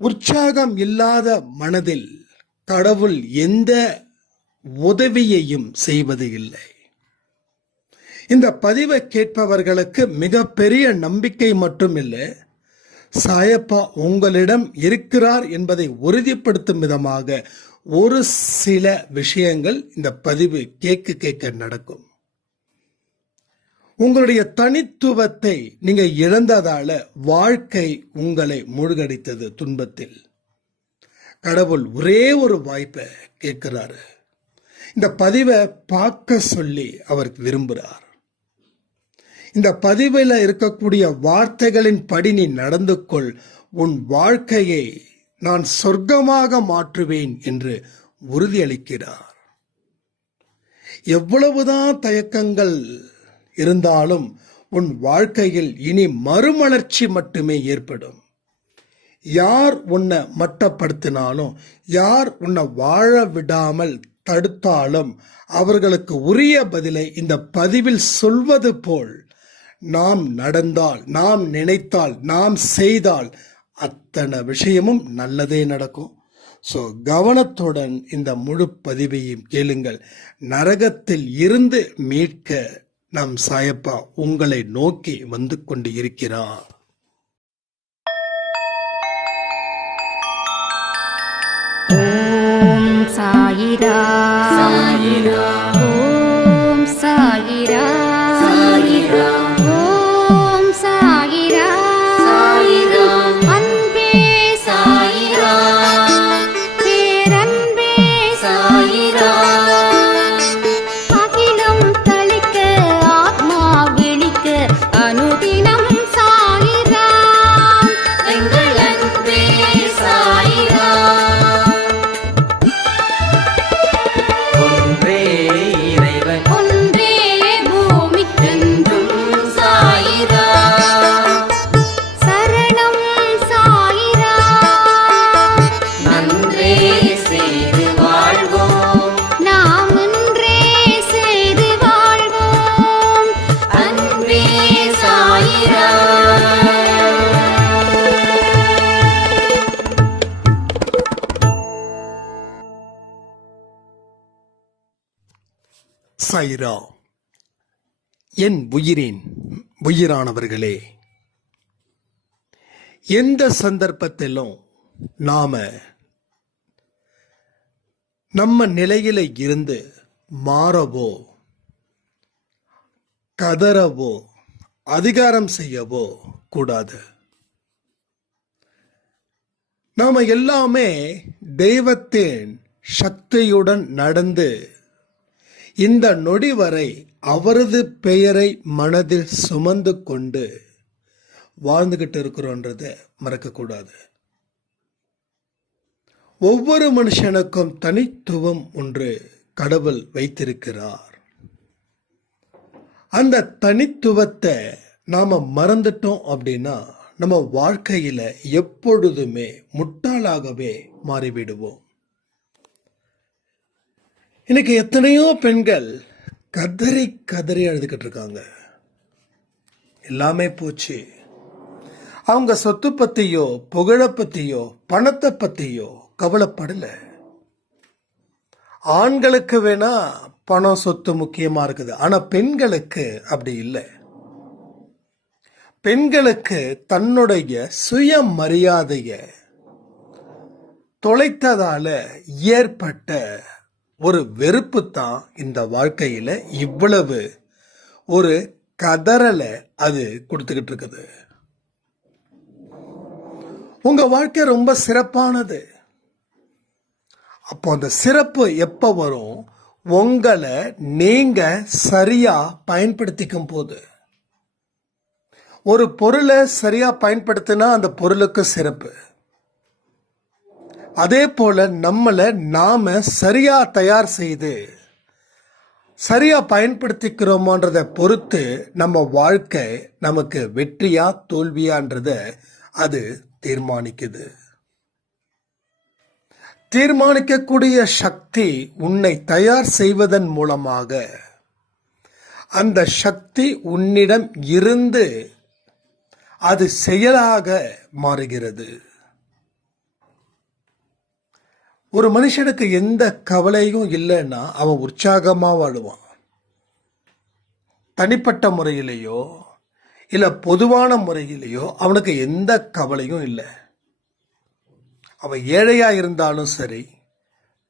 உற்சாகம் இல்லாத மனதில் கடவுள் எந்த உதவியையும் செய்வது இல்லை. இந்த பதிவை கேட்பவர்களுக்கு மிகப்பெரிய நம்பிக்கை மட்டும் இல்லை, சாயப்பா உங்களிடம் இருக்கிறார் என்பதை உறுதிப்படுத்தும் விதமாக ஒரு சில விஷயங்கள் இந்த பதிவு கேட்க நடக்கும். உங்களுடைய தனித்துவத்தை நீங்க இழந்ததால வாழ்க்கை உங்களை மூழ்கடித்தது துன்பத்தில். கடவுள் ஒரே ஒரு வாய்ப்பை கேட்கிறாரு. இந்த பதிவை பார்க்க சொல்லி அவர் விரும்புகிறார். இந்த பதிவில் இருக்கக்கூடிய வார்த்தைகளின் படி நீ நடந்து கொள், உன் வாழ்க்கையை நான் சொர்க்கமாக மாற்றுவேன் என்று உறுதியளிக்கிறார். எவ்வளவுதான் தயக்கங்கள் இருந்தாலும் உன் வாழ்க்கையில் இனி மறுமலர்ச்சி மட்டுமே ஏற்படும். யார் உன்னை மட்டப்படுத்தினாலும், யார் உன்னை வாழ விடாமல் தடுத்தாலும் அவர்களுக்கு உரிய பதிலை இந்த பதிவில் சொல்வது போல் நாம் நடந்தால், நாம் நினைத்தால், நாம் செய்தால் அத்தனை விஷயமும் நல்லதே நடக்கும். ஸோ கவனத்துடன் இந்த முழு பதிவையும் கேளுங்கள். நரகத்தில் இருந்து மீட்க நம் சாயப்பா உங்களை நோக்கி வந்து கொண்டு இருக்கிறார். ஓம் சாயிரா சாயிரா, ஓம் சாயிரா சாயிரா, ஓம் சாயிரா சாயிரா, அன்பே சாயிரா, பேரன்பே சாயிரா, அகிலம் தளிக்க ஆத்மா விழிக்க அனுதினம் சாயிரா, எங்கள் அன்பே சாயிரா. ஒன்றே இறைவன், ஒன்றே பூமிக்கென்றும் சாயிரா, சரணம் சாயிரா, நன்றே செய்து வாழ்வோம், நாம் ஒன்றே செய்து வாழ்வோம், அன்பே சாயிரா. சாயிரா. என் உயிரின் உயிரானவர்களே, எந்த சந்தர்ப்பத்திலும் நாம நம்ம நிலையில இருந்து மாறவோ, கதறவோ, அதிகாரம் செய்யவோ கூடாது. நாம எல்லாமே தெய்வத்தின் சக்தியுடன் நடந்து இந்த நொடி வரை அவரது பெயரை மனதில் சுமந்து கொண்டு வாழ்ந்துகிட்டு இருக்கிறோன்றதை மறக்கக்கூடாது. ஒவ்வொரு மனுஷனுக்கும் தனித்துவம் ஒன்று கடவுள் வைத்திருக்கிறார். அந்த தனித்துவத்தை நாம மறந்துட்டோம் அப்படின்னா நம்ம வாழ்க்கையில எப்பொழுதுமே முட்டாளாகவே மாறிவிடுவோம். இன்னைக்கு எத்தனையோ பெண்கள் கதறி கதறி அழுதுகிட்டு இருக்காங்க. எல்லாமே போச்சு. அவங்க சொத்து பத்தியோ, புகழ பத்தியோ, பணத்தை பத்தியோ கவலைப்படல. ஆண்களுக்கு வேணா பணம் சொத்து முக்கியமா இருக்குது, ஆனா பெண்களுக்கு அப்படி இல்லை. பெண்களுக்கு தன்னுடைய சுய மரியாதைய தொலைத்ததால ஏற்பட்ட ஒரு வெறுப்பு தான் இந்த வாழ்க்கையில இவ்வளவு ஒரு கதறலை அது கொடுத்துக்கிட்டு இருக்குது. உங்க வாழ்க்கை ரொம்ப சிறப்பானது. அப்போ அந்த சிறப்பு எப்ப வரும்? உங்களை நீங்க சரியா பயன்படுத்திக்கும் போது. ஒரு பொருளை சரியா பயன்படுத்தினா அந்த பொருளுக்கு சிறப்பு. அதே போல நம்மளை நாம சரியா தயார் செய்து சரியா பயன்படுத்திக்கிறோமோன்றதை பொறுத்து நம்ம வாழ்க்கை நமக்கு வெற்றியா தோல்வியான்றத அது தீர்மானிக்குது. தீர்மானிக்கக்கூடிய சக்தி உன்னை தயார் செய்வதன் மூலமாக அந்த சக்தி உன்னிடம் இருந்து அது செயலாக மாறுகிறது. ஒரு மனுஷனுக்கு எந்த கவலையும் இல்லைன்னா அவன் உற்சாகமா வாழுவான். தனிப்பட்ட முறையிலேயோ இல்ல பொதுவான முறையிலேயோ அவனுக்கு எந்த கவலையும் இல்லை. அவன் ஏழையா இருந்தாலும் சரி,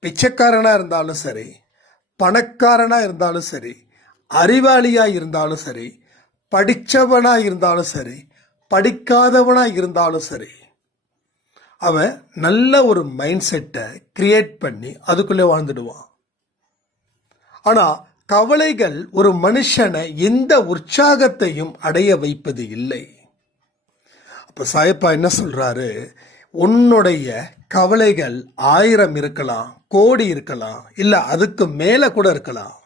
பிச்சைக்காரனா இருந்தாலும் சரி, பணக்காரனா இருந்தாலும் சரி, அறிவாளியா இருந்தாலும் சரி, படிச்சவனா இருந்தாலும் சரி, படிக்காதவனா இருந்தாலும் சரி, அவன் நல்ல ஒரு மைண்ட் செட்டை கிரியேட் பண்ணி அதுக்குள்ளே வாழ்ந்துடுவான். ஆனா கவலைகள் ஒரு மனுஷனை எந்த உற்சாகத்தையும் அடைய வைப்பது இல்லை. அப்ப சாயப்பா என்ன சொல்றாரு, உன்னுடைய கவலைகள் 1000 இருக்கலாம், கோடி இருக்கலாம், இல்ல அதுக்கு மேல கூட இருக்கலாம்.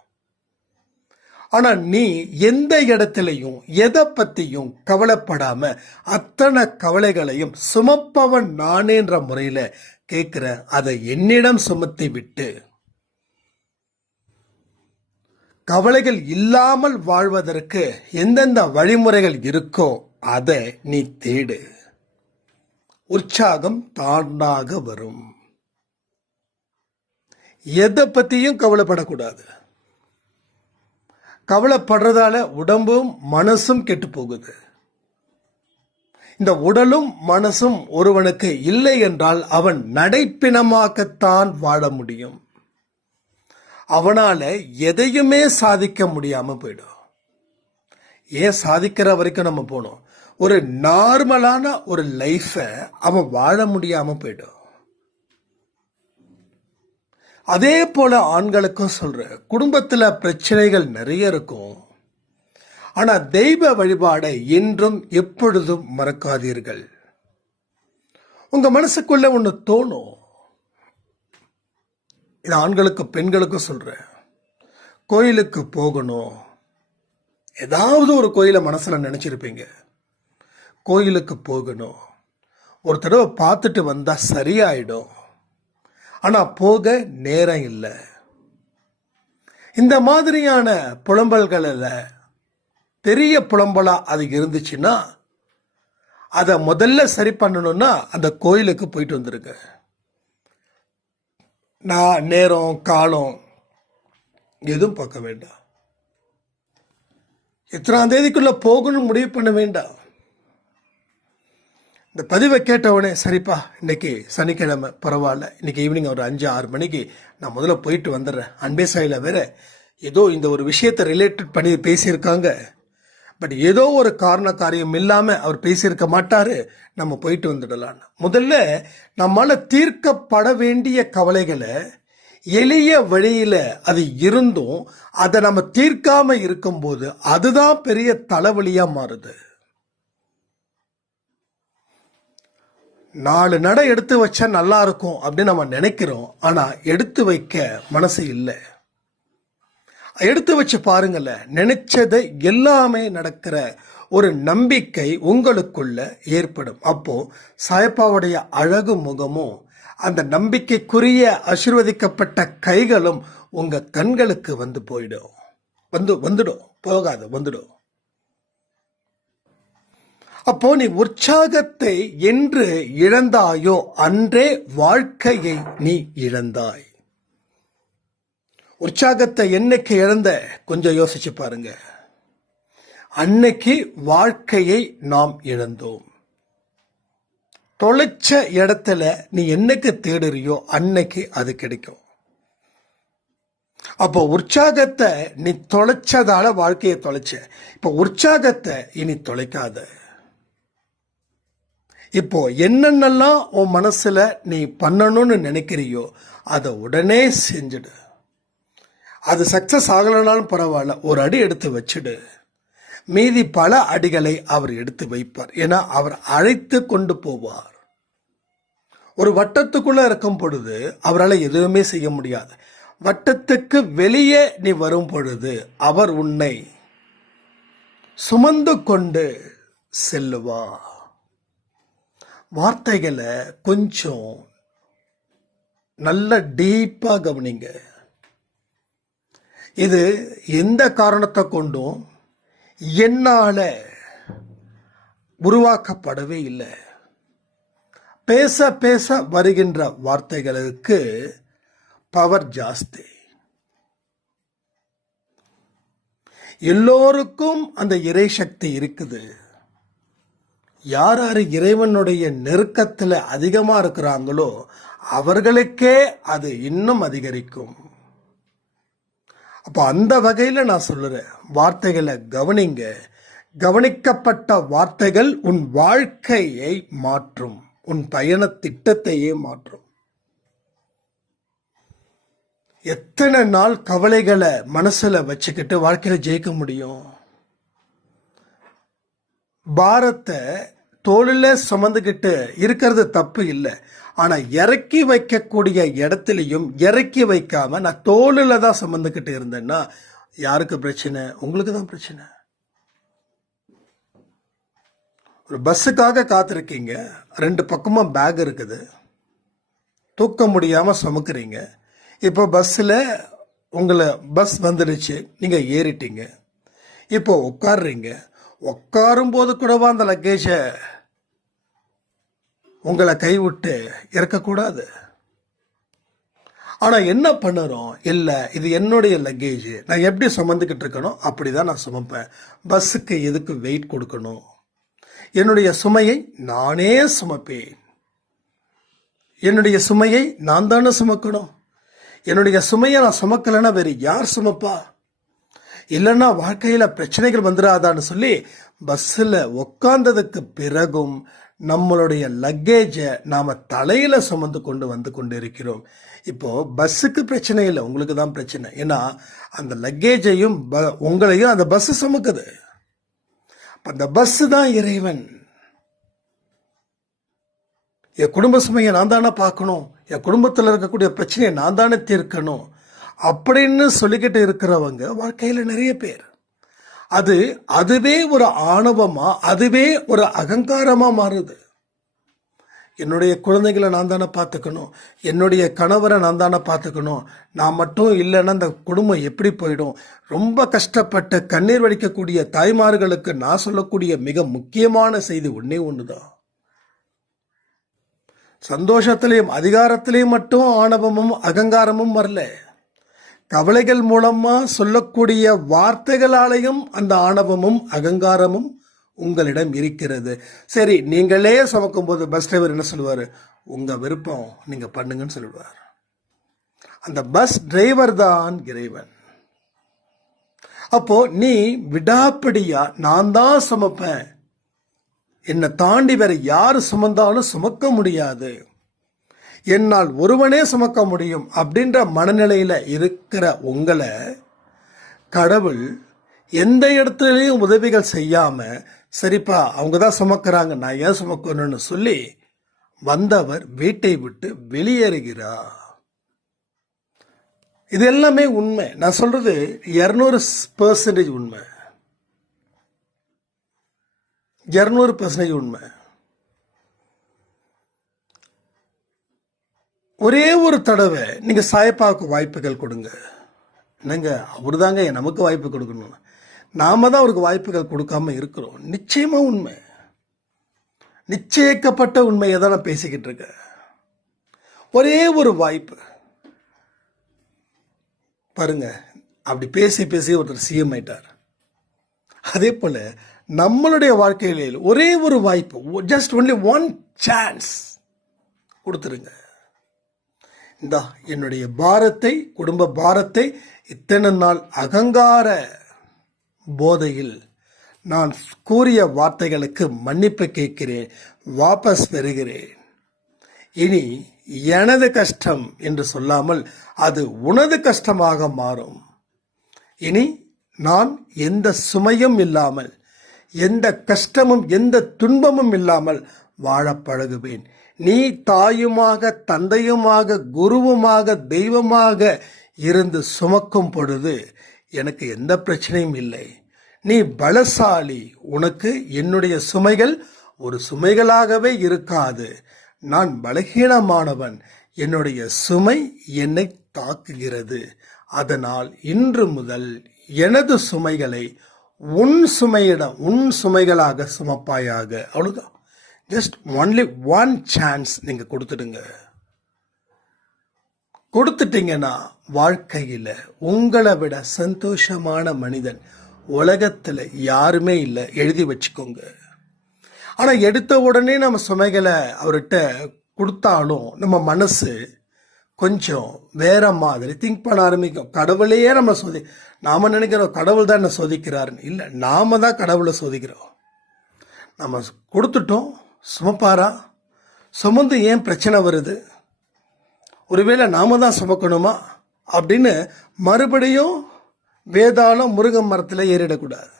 ஆனா நீ எந்த இடத்திலையும் எதை பத்தியும் கவலைப்படாம அத்தனை கவலைகளையும் சுமப்பவன் நானேன்ற முறையில கேட்கிற, அதை என்னிடம் சுமத்தி விட்டு கவலைகள் இல்லாமல் வாழ்வதற்கு எந்தெந்த வழிமுறைகள் இருக்கோ அதை நீ தேடு. உற்சாகம் தானாக வரும். எதை பத்தியும் கவலைப்படக்கூடாது. கவலைப்படுறதால உடம்பும் மனசும் கெட்டு போகுது. இந்த உடலும் மனசும் ஒருவனுக்கு இல்லை என்றால் அவன் நடைப்பிணமாகத்தான் வாழ முடியும். அவனால எதையுமே சாதிக்க முடியாம போயிடும். ஏன் சாதிக்கிற வரைக்கும் நம்ம போனோம், ஒரு நார்மலான ஒரு லைஃபை அவன் வாழ முடியாம போயிடும். அதே போல ஆண்களுக்கும் சொல்ற, குடும்பத்துல பிரச்சனைகள் நிறைய இருக்கும். ஆனா தெய்வ வழிபாடை என்றும் எப்பொழுதும் மறக்காதீர்கள். உங்க மனசுக்குள்ள ஒண்ணு தோணும். இது ஆண்களுக்கு பெண்களுக்கும் சொல்றேன். கோயிலுக்கு போகணும், ஏதாவது ஒரு கோயிலை மனசுல நினைச்சிருப்பீங்க. கோயிலுக்கு போகணும், ஒரு தடவை பார்த்துட்டு வந்தா சரியாயிடும். ஆனா போக நேரம் இல்லை. இந்த மாதிரியான புலம்பல்களில் பெரிய புலம்பலா அது இருந்துச்சுன்னா அதை முதல்ல சரி பண்ணணும்னா அந்த கோயிலுக்கு போயிட்டு வந்துருங்க. நான் நேரம் காலம் எதுவும் பார்க்க வேண்டாம். எத்தனாம் தேதிக்குள்ள போகணும் முடிவு பண்ண வேண்டாம். இந்த பதிவை கேட்டவுடனே சரிப்பா இன்னைக்கு சனிக்கிழமை பரவாயில்ல, இன்னைக்கு ஈவினிங் ஒரு 5-6 மணிக்கு நான் முதல்ல போயிட்டு வந்துடுறேன். அன்பே சாயில வேற ஏதோ இந்த ஒரு விஷயத்தை ரிலேட்டட் பண்ணி பேசியிருக்காங்க, பட் ஏதோ ஒரு காரியம் இல்லாமல் அவர் பேசியிருக்க மாட்டாரு, நம்ம போயிட்டு வந்துடலாம். முதல்ல நம்மால தீர்க்கப்பட வேண்டிய கவலைகளை எளிய வழியில் அது இருந்தும் அதை நம்ம தீர்க்காம இருக்கும்போது அதுதான் பெரிய தலைவலியாக மாறுது. 4 நடை எடுத்து வச்சா நல்லா இருக்கும் அப்படின்னு நம்ம நினைக்கிறோம். ஆனால் எடுத்து வைக்க மனசு இல்லை. எடுத்து வச்சு பாருங்கள்ல, நினைச்சதை எல்லாமே நடக்கிற ஒரு நம்பிக்கை உங்களுக்குள்ள ஏற்படும். அப்போ சாயப்பாவுடைய அழகு முகமும் அந்த நம்பிக்கைக்குரிய ஆசீர்வதிக்கப்பட்ட கைகளும் உங்க கண்களுக்கு வந்து போயிடும். வந்துடும், போகாது, வந்துடும். அப்போ நீ உற்சாகத்தை என்று இழந்தாயோ அன்றே வாழ்க்கையை நீ இழந்தாய். உற்சாகத்தை என்னைக்கு இழந்த கொஞ்சம் யோசிச்சு பாருங்க. அன்னைக்கு வாழ்க்கையை நாம் இழந்தோம். தொலைச்ச இடத்துல நீ என்னைக்கு தேடுறியோ அன்னைக்கு அது கிடைக்கும். அப்போ உற்சாகத்தை நீ தொலைச்சதால வாழ்க்கையை தொலைச்ச. இப்போ உற்சாகத்தை இனி தொலைக்காத. இப்போ என்னென்னலாம் உன் மனசுல நீ பண்ணணும்னு நினைக்கிறியோ அதை உடனே செஞ்சிடு. அது சக்சஸ் ஆகலனாலும் பரவாயில்ல, ஒரு அடி எடுத்து வச்சிடு. மீதி பல அடிகளை அவர் எடுத்து வைப்பார். ஏன்னா அவர் அழைத்து கொண்டு போவார். ஒரு வட்டத்துக்குள்ள இருக்கும் பொழுது அவரால் எதுவுமே செய்ய முடியாது. வட்டத்துக்கு வெளியே நீ வரும் பொழுது அவர் உன்னை சுமந்து கொண்டு செல்லுவார். வார்த்தைகளை கொஞ்சம் நல்ல டீப்பா கவனிங்க. இது எந்த காரணத்தை கொண்டும் என்னால உருவாக்கப்படவே இல்லை. பேச பேச வருகின்ற வார்த்தைகளுக்கு பவர் ஜாஸ்தி. எல்லோருக்கும் அந்த இறை சக்தி இருக்குது. யார் யார் இறைவனுடைய நெருக்கத்தில் அதிகமாக இருக்கிறாங்களோ அவர்களுக்கே அது இன்னும் அதிகரிக்கும். அப்போ அந்த வகையில் நான் சொல்லுறேன், வார்த்தைகளை கவனிங்க. கவனிக்கப்பட்ட வார்த்தைகள் உன் வாழ்க்கையை மாற்றும், உன் பயண திட்டத்தையே மாற்றும். எத்தனை நாள் கவலைகளை மனசுல வச்சுக்கிட்டு வாழ்க்கையில ஜெயிக்க முடியும்? பாரத்தை தோளில் சுமந்துக்கிட்டு இருக்கிறது தப்பு இல்லை. ஆனா இறக்கி வைக்கக்கூடிய இடத்துலையும் இறக்கி வைக்காம நான் தோளில் தான் சுமந்துக்கிட்டு இருந்தேன்னா யாருக்கு பிரச்சனை? உங்களுக்கு தான் பிரச்சனை. ஒரு பஸ்ஸுக்காக காத்திருக்கீங்க, 2 பக்கமும் பேக் இருக்குது, தூக்க முடியாம சுமக்குறீங்க. இப்போ பஸ்ஸில் பஸ் வந்துடுச்சு, நீங்கள் ஏறிட்டீங்க. இப்போ உட்காடுறீங்க. உட்காரும்போது கூடவா அந்த லக்கேஜை உங்களை கைவிட்டு இறக்கக்கூடாது? ஆனால் என்ன பண்ணுறோம்? இல்லை, இது என்னுடைய லக்கேஜ், நான் எப்படி சுமந்துக்கிட்டு இருக்கணும் அப்படி தான் நான் சுமப்பேன். பஸ்ஸுக்கு எதுக்கு வெயிட் கொடுக்கணும்? என்னுடைய சுமையை நானே சுமப்பேன். என்னுடைய சுமையை நான் தானே சுமக்கணும். என்னுடைய சுமையை நான் சுமக்கலைன்னா வேறு யார் சுமப்பா? இல்லைன்னா வாழ்க்கையில் பிரச்சனைகள் வந்துடாதான்னு சொல்லி பஸ்ஸில் உட்கார்ந்ததுக்கு பிறகும் நம்மளுடைய லக்கேஜை நாம் தலையில் சுமந்து கொண்டு இருக்கிறோம். இப்போ பஸ்ஸுக்கு பிரச்சனை இல்லை, உங்களுக்கு தான் பிரச்சனை. ஏன்னா அந்த லக்கேஜையும் உங்களையும் அந்த பஸ்ஸு சுமக்குது. அந்த பஸ்ஸு தான் இறைவன். என் குடும்ப சுமையை நான் தானே பார்க்கணும், என் குடும்பத்தில் இருக்கக்கூடிய பிரச்சனையை நான் தானே தீர்க்கணும் அப்படின்னு சொல்லிக்கிட்டு இருக்கிறவங்க வாழ்க்கையில் நிறைய பேர். அதுவே ஒரு ஆணவமா, அதுவே ஒரு அகங்காரமா மாறுது. என்னுடைய குழந்தைகளை நான் தானே பார்த்துக்கணும், என்னுடைய கணவரை நான் தானே பார்த்துக்கணும், நான் மட்டும் இல்லைன்னா அந்த குடும்பம் எப்படி போயிடும்? ரொம்ப கஷ்டப்பட்ட கண்ணீர் வடிக்கக்கூடிய தாய்மார்களுக்கு நான் சொல்லக்கூடிய மிக முக்கியமான செய்தி ஒன்று தான். சந்தோஷத்திலையும் அதிகாரத்திலையும் மட்டும் ஆணவமும் அகங்காரமும் வரல. கவலைகள் மூலமா சொல்லக்கூடிய வார்த்தைகளாலையும் அந்த ஆணவமும் அகங்காரமும் உங்களிடம் இருக்கிறது. சரி, நீங்களே சுமக்கும் போது பஸ் டிரைவர் என்ன சொல்லுவார்? உங்க விருப்பம், நீங்க பண்ணுங்கன்னு சொல்லுவார். அந்த பஸ் டிரைவர் தான் இறைவன். அப்போ நீ விடாப்பிடியா நான் தான் சுமப்பேன், என்னை தாண்டி வேற யாரு சுமந்தாலும் சுமக்க முடியாது, என்னால் ஒருவனே சுமக்க முடியும் அப்படின்ற மனநிலையில இருக்கிற உங்களை கடவுள் எந்த இடத்துலையும் உதவிகள் செய்யாம, சரிப்பா அவங்க தான் சுமக்கிறாங்க, நான் ஏன் சுமக்கணும்னு சொல்லி வந்தவர் வீட்டை விட்டு வெளியேறுகிறார். இது எல்லாமே உண்மை. நான் சொல்றது 200% உண்மை, 200% உண்மை. ஒரே ஒரு தடவை நீங்க சாயப்பாவுக்கு வாய்ப்புகள் கொடுங்க. என்னங்க, அவரு தாங்க நமக்கு வாய்ப்பு கொடுக்கணும், நாம தான் அவருக்கு வாய்ப்புகள் கொடுக்காம இருக்கிறோம். நிச்சயமா உண்மை, நிச்சயிக்கப்பட்ட உண்மையை தான் நான் பேசிக்கிட்டு இருக்கேன். ஒரே ஒரு வாய்ப்பு பாருங்க. அப்படி பேசி பேசி ஒருத்தர் சிஎம் ஆயிட்டார். அதே போல நம்மளுடைய வாழ்க்கையில் ஒரே ஒரு வாய்ப்பு, ஜஸ்ட் ஒன்லி ஒன் சான்ஸ் கொடுத்துருங்க. இந்தா என்னுடைய பாரத்தை, குடும்ப பாரத்தை இத்தனை நாள் அகங்கார போதையில் நான் கூறிய வார்த்தைகளுக்கு மன்னிப்பு கேட்கிறேன், வாபஸ் பெறுகிறேன். இனி எனது கஷ்டம் என்று சொல்லாமல் அது உனது கஷ்டமாக மாறும். இனி நான் எந்த சுமையும் இல்லாமல், எந்த கஷ்டமும் எந்த துன்பமும் இல்லாமல் வாழ பழகுவேன். நீ தாயுமாக, தந்தையுமாக, குருவுமாக, தெய்வமாக இருந்து சுமக்கும் பொழுது எனக்கு எந்த பிரச்சனையும் இல்லை. நீ பலசாலி, உனக்கு என்னுடைய சுமைகள் ஒரு சுமைகளாகவே இருக்காது. நான் பலகீனமானவன், என்னுடைய சுமை என்னை தாக்குகிறது. அதனால் இன்று முதல் எனது சுமைகளை உன் சுமைகளாக சுமப்பாயாக. அவ்வளவுதான். ஜஸ்ட் ஒன்லி ஒன் சான்ஸ் நீங்கள் கொடுத்துடுங்க. கொடுத்துட்டீங்கன்னா வாழ்க்கையில் உங்களை விட சந்தோஷமான மனிதன் உலகத்தில் யாருமே இல்லை, எழுதி வச்சுக்கோங்க. ஆனால் எடுத்த உடனே நம்ம சுமைகளை அவர்கிட்ட கொடுத்தாலும் நம்ம மனசு கொஞ்சம் வேற மாதிரி திங்க் பண்ண ஆரம்பிக்கும். கடவுளையே நம்ம நாம நினைக்கிறோம் கடவுள் தான் என்ன சோதிக்கிறாருன்னு. இல்லை, நாம தான் கடவுளை சோதிக்கிறோம். நம்ம கொடுத்துட்டோம், சுமப்பாரா? சுமந்து ஏன் பிரச்சனை வருது? ஒருவேளை நாம தான் சுமக்கணுமா அப்படின்னு மறுபடியும் வேதாளம் முருங்கை மரத்தில் ஏறிடக்கூடாது.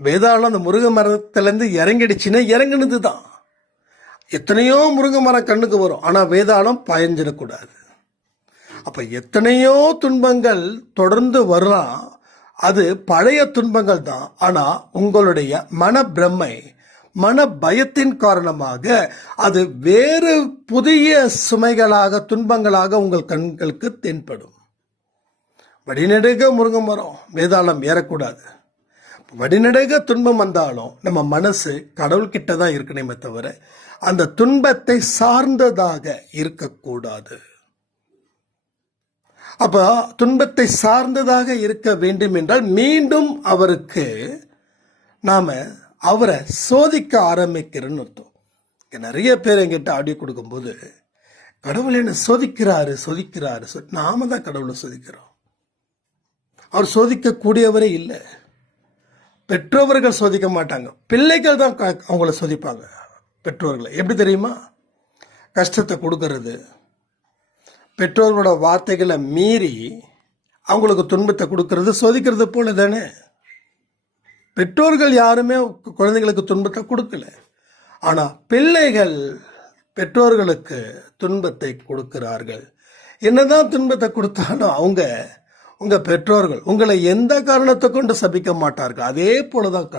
வேதாளம் அந்த முருங்கை மரத்துலேருந்து இறங்கிடுச்சுன்னா இறங்கினது தான். எத்தனையோ முருங்கை மரம் கண்ணுக்கு வரும், ஆனால் வேதாளம் பயஞ்சிடக்கூடாது. அப்போ எத்தனையோ துன்பங்கள் தொடர்ந்து வரலாம், அது பழைய துன்பங்கள் தான். ஆனால் உங்களுடைய மன பயத்தின் காரணமாக அது வேறு புதிய சுமைகளாக துன்பங்களாக உங்கள் கண்களுக்கு தென்படும். வடிநெடுக முருங்கை மரம் வேதாளம் ஏறக்கூடாது. வடிநெடுக துன்பம் வந்தாலும் நம்ம மனசு கடவுள்கிட்ட தான் இருக்கணுமே தவிர அந்த துன்பத்தை சார்ந்ததாக இருக்கக்கூடாது. அப்ப துன்பத்தை சார்ந்ததாக இருக்க வேண்டும் என்றால் மீண்டும் அவருக்கு நாம அவரை சோதிக்க ஆரம்பிக்கிறோன்னு அர்த்தம். இங்க நிறைய பேர் என்கிட்ட ஆடியோ கொடுக்கும்போது கடவுள் என்ன சோதிக்கிறாரு, நாம தான் கடவுளை சோதிக்கிறோம். அவர் சோதிக்கக்கூடியவரே இல்லை. பெற்றோர்கள் சோதிக்க மாட்டாங்க, பிள்ளைகள் தான் அவங்கள சோதிப்பாங்க. பெற்றோர்களை எப்படி தெரியுமா? கஷ்டத்தை கொடுக்கறது, பெற்றோர்களோட வார்த்தைகளை மீறி அவங்களுக்கு துன்பத்தை கொடுக்கறது சோதிக்கிறது போல தானே. பெற்றோர்கள் யாருமே குழந்தைங்களுக்கு துன்பத்தை கொடுக்கல, ஆனால் பிள்ளைகள் பெற்றோர்களுக்கு துன்பத்தை கொடுக்கிறார்கள். என்னதான் துன்பத்தை கொடுத்தாலும் உங்க பெற்றோர்கள் உங்களை எந்த காரணத்தை கொண்டு சபிக்க மாட்டார்கள். அதே போலதான்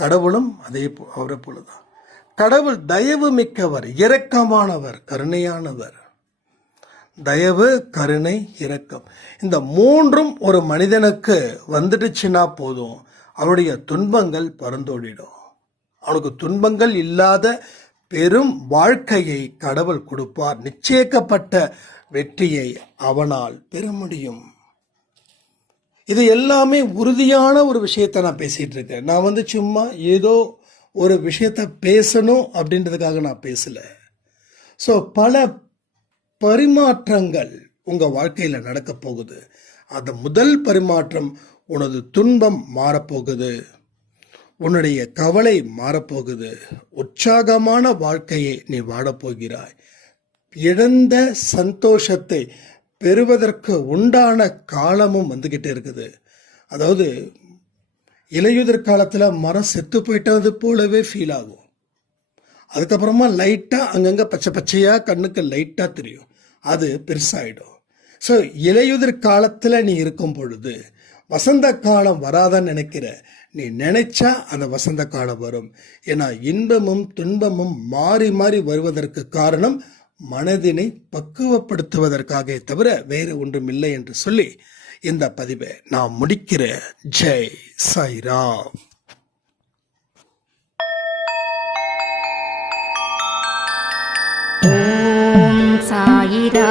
கடவுளும் அதே அவரை போலதான். கடவுள் தயவு மிக்கவர், இரக்கமானவர், கருணையானவர். தயவு, கருணை, இரக்கம், இந்த மூன்றும் ஒரு மனிதனுக்கு வந்துடுச்சுன்னா போதும், அவனுடைய துன்பங்கள் பறந்தோடிடும். அவனுக்கு துன்பங்கள் இல்லாத பெரும் வாழ்க்கையை கடவுள் கொடுப்பார். நிச்சயிக்கப்பட்ட வெற்றியை அவனால் பெற முடியும். இது எல்லாமே உறுதியான ஒரு விஷயத்தை நான் பேசிட்டு இருக்கேன். நான் சும்மா ஏதோ ஒரு விஷயத்த பேசணும் அப்படின்றதுக்காக நான் பேசல. ஸோ பல பரிமாற்றங்கள் உங்க வாழ்க்கையில நடக்க போகுது. அந்த முதல் பரிமாற்றம், உனது துன்பம் மாறப்போகுது, உன்னுடைய கவலை மாறப்போகுது, உற்சாகமான வாழ்க்கையை நீ வாழப்போகிறாய். இழந்த சந்தோஷத்தை பெறுவதற்கு உண்டான காலமும் வந்துகிட்டே இருக்குது. அதாவது இலையுதிர் காலத்தில் மரம் செத்து போயிட்டது போலவே ஃபீல் ஆகும். அதுக்கப்புறமா லைட்டாக அங்கங்கே பச்சை பச்சையாக கண்ணுக்கு லைட்டாக தெரியும், அது பெருசாகிடும். ஸோ இலையுதிர் காலத்தில் நீ இருக்கும் பொழுது வசந்த காலம் வராதான்னு நினைக்கிற, நீ நினைச்சா அந்த வசந்த காலம் வரும். ஏன்னா இன்பமும் துன்பமும் மாறி மாறி வருவதற்கு காரணம் மனதினை பக்குவப்படுத்துவதற்காக தவிர வேறு ஒன்றும் இல்லை என்று சொல்லி இந்த பதிவை நான் முடிக்கிறேன். ஜெய் சாய்ராம். ஓம் சாயிரா.